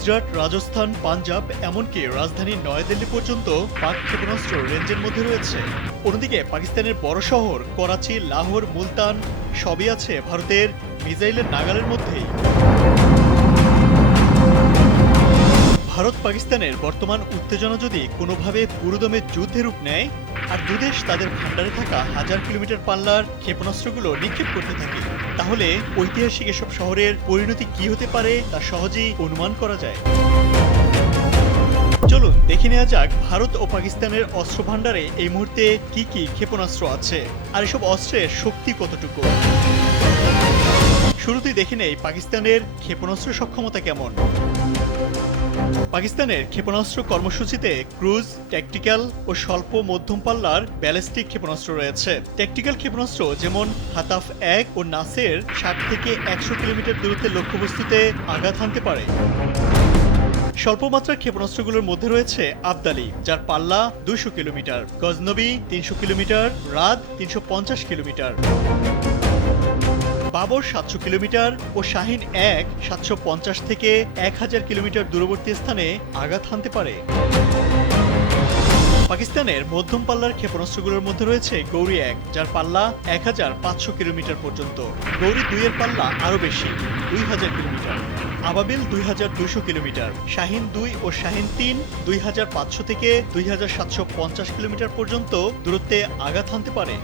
গুজরাট, রাজস্থান, পাঞ্জাব এমনকি রাজধানী নয়াদিল্লি পর্যন্ত পাক ক্ষেপণাস্ত্র রেঞ্জের মধ্যে রয়েছে। অন্যদিকে পাকিস্তানের বড় শহর করাচি, লাহোর, মুলতান সবই আছে ভারতের মিসাইলের নাগালের মধ্যেই। ভারত পাকিস্তানের বর্তমান উত্তেজনা যদি কোনোভাবে পুরোদমে যুদ্ধে রূপ নেয় আর দুদেশ তাদের ভান্ডারে থাকা হাজার কিলোমিটার পাল্লার ক্ষেপণাস্ত্রগুলো নিক্ষেপ করতে থাকে, তাহলে ঐতিহাসিক এসব শহরের পরিণতি কি হতে পারে তা সহজেই অনুমান করা যায়। চলুন দেখে নেওয়া যাক ভারত ও পাকিস্তানের অস্ত্র ভান্ডারে এই মুহূর্তে কি কি ক্ষেপণাস্ত্র আছে আর এসব অস্ত্রের শক্তি কতটুকু। শুরুতেই দেখে নেই পাকিস্তানের ক্ষেপণাস্ত্র সক্ষমতা কেমন। পাকিস্তানের ক্ষেপণাস্ত্র কর্মসূচিতে ক্রুজ, ট্যাকটিক্যাল ও স্বল্প মধ্যম পাল্লার ব্যালিস্টিক ক্ষেপণাস্ত্র রয়েছে। ট্যাকটিক্যাল ক্ষেপণাস্ত্র যেমন হাতাফ 1 ও নাসের 60 থেকে 100 কিলোমিটার দূরত্বের লক্ষ্যবস্তুতে আঘাত হানতে পারে। স্বল্পমাত্রার ক্ষেপণাস্ত্রগুলোর মধ্যে রয়েছে আবদালি, যার পাল্লা 200 kilometre, Ghaznavi 300 kilometre, Raad 350 kilometre, Babur 700 kilometre ও শাহিন 1 750 থেকে 1000 কিলোমিটার দূরবর্তী স্থানে আঘাত হানতে পারে। পাকিস্তানের মধ্যম পাল্লার ক্ষেপণাস্ত্রগুলোর মধ্যে রয়েছে গৌরী 1, যার পাল্লা 1500 কিলোমিটার পর্যন্ত, গৌরী 2 এর পাল্লা আরও বেশি, 2000 কিলোমিটার, আবাবিল 2200 কিলোমিটার, শাহিন 2 ও শাহিন 3 2500 থেকে 2750 কিলোমিটার পর্যন্ত দূরত্বে আঘাত হানতে পারে।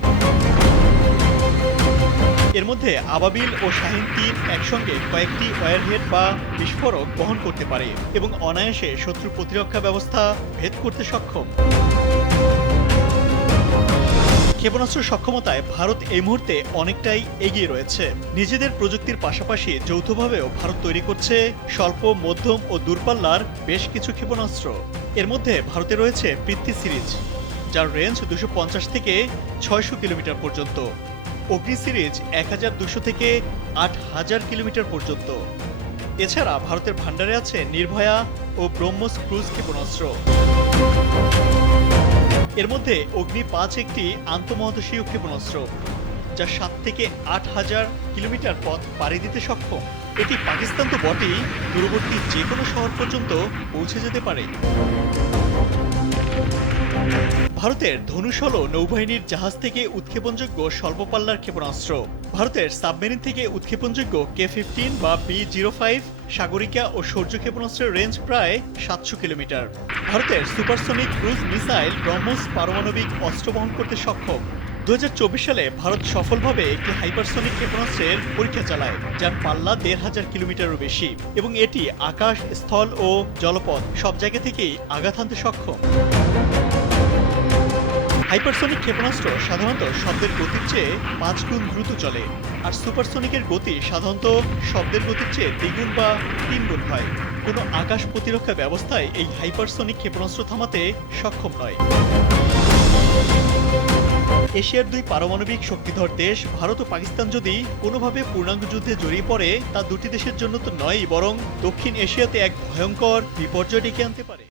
এর মধ্যে আবাবিল ও শাহিন 3 একসঙ্গে কয়েকটি ওয়ারহেড বা বিস্ফোরক বহন করতে পারে এবং অনায়াসে শত্রু প্রতিরক্ষা ব্যবস্থা ভেদ করতে সক্ষম। ক্ষেপণাস্ত্র সক্ষমতায় ভারত এই মুহূর্তে অনেকটাই এগিয়ে রয়েছে। নিজেদের প্রযুক্তির পাশাপাশি যৌথভাবেও ভারত তৈরি করছে স্বল্প, মধ্যম ও দূরপাল্লার বেশ কিছু ক্ষেপণাস্ত্র। এর মধ্যে ভারতে রয়েছে পৃথ্বী সিরিজ, যার রেঞ্জ 250 থেকে 600 কিলোমিটার পর্যন্ত, অগ্নি সিরিজ 1200 থেকে 8000 কিলোমিটার পর্যন্ত। এছাড়া ভারতের ভান্ডারে আছে নির্ভয়া ও ব্রহ্মস ক্রুজ ক্ষেপণাস্ত্র। এর মধ্যে অগ্নি 5 একটি আন্তঃমহাদেশীয় ক্ষেপণাস্ত্র, যা 7 থেকে 8000 কিলোমিটার পথ পাড়ি দিতে সক্ষম। এটি পাকিস্তান তো বটেই, দূরবর্তী যে কোনো শহর পর্যন্ত পৌঁছে যেতে পারে। ভারতের ধনুষ হল নৌবাহিনীর জাহাজ থেকে উৎক্ষেপণযোগ্য স্বল্প পাল্লার ক্ষেপণাস্ত্র। ভারতের সাবমেরিন থেকে উৎক্ষেপণযোগ্য K-15 বা B-05 সাগরিকা ও সৌর্য ক্ষেপণাস্ত্রের রেঞ্জ প্রায় 700 কিলোমিটার। ভারতের সুপারসনিক ক্রুজ মিসাইল ব্রহ্মস পারমাণবিক অস্ত্র বহন করতে সক্ষম। 2024 সালে ভারত সফলভাবে একটি হাইপারসনিক ক্ষেপণাস্ত্রের পরীক্ষা চালায়, যার পাল্লা 1500 কিলোমিটারও বেশি এবং এটি আকাশ, স্থল ও জলপথ সব জায়গা থেকেই আঘাত হানতে সক্ষম। হাইপারসনিক ক্ষেপণাস্ত্র সাধারণত শব্দের গতির চেয়ে 5 গুণ দ্রুত চলে, আর সুপারসনিকের গতি সাধারণত শব্দের গতির চেয়ে 2 গুণ বা 3 গুণ হয়। কোনো আকাশ প্রতিরক্ষা ব্যবস্থায় এই হাইপারসনিক ক্ষেপণাস্ত্র থামাতে সক্ষম নয়। এশিয়ার 2 পারমাণবিক শক্তিধর দেশ ভারত ও পাকিস্তান যদি কোনোভাবে পূর্ণাঙ্গ যুদ্ধে জড়িয়ে পড়ে, তা দুটি দেশের জন্য তো নয়ই, বরং দক্ষিণ এশিয়াতে এক ভয়ঙ্কর বিপর্যয় ডেকে আনতে পারে।